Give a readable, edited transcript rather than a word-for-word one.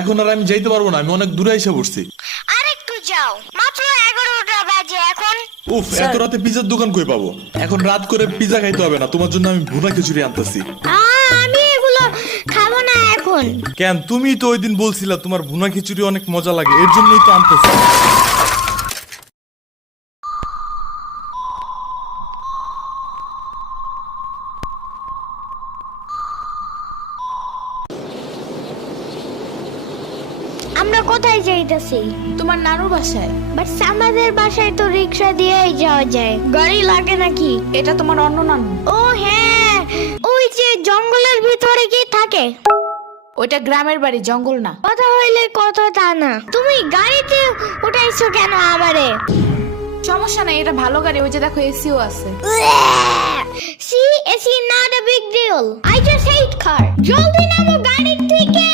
এখন আর আমি যাইতে পারবো না, আমি অনেক দূরে এসে পড়ছি। আরেকটু যাও, মাত্র 11টা বাজে এখন। উফ, এত রাতে পিজার দোকান কই পাবো? এখন রাত করে পিজা খাইতে হবে না, তোমার জন্য আমি ভুনা খিচুড়ি আনতেছি। আমি এগুলো খাবো না এখন। কেন? তুমি তো ওই দিন বলছিলা তোমার ভুনা খিচুড়ি অনেক মজা লাগে, এর জন্যই তো আনতেছি। আমরা কোথায় যাইতেছি? তোমার নানুর বাসায়। বাট আমাদের বাসায় তো রিক্সা দিয়েই যাওয়া যায়, গাড়ি লাগে নাকি? এটা তোমার অন্য নানু। ও হ্যাঁ, ওই যে জঙ্গলের ভিতরে কি থাকে? ওইটা গ্রামের বাড়ি, জঙ্গল না। কথা হইলে কথা তা না। তুমি গাড়িতে উঠাইছো কেন আমারে? সমস্যা নাই, এটা ভালো গাড়ি, ওই যে দেখো এসিও আছে। See, it's not a big deal. I just hate car. জলদি নামো গাড়ি থেকে।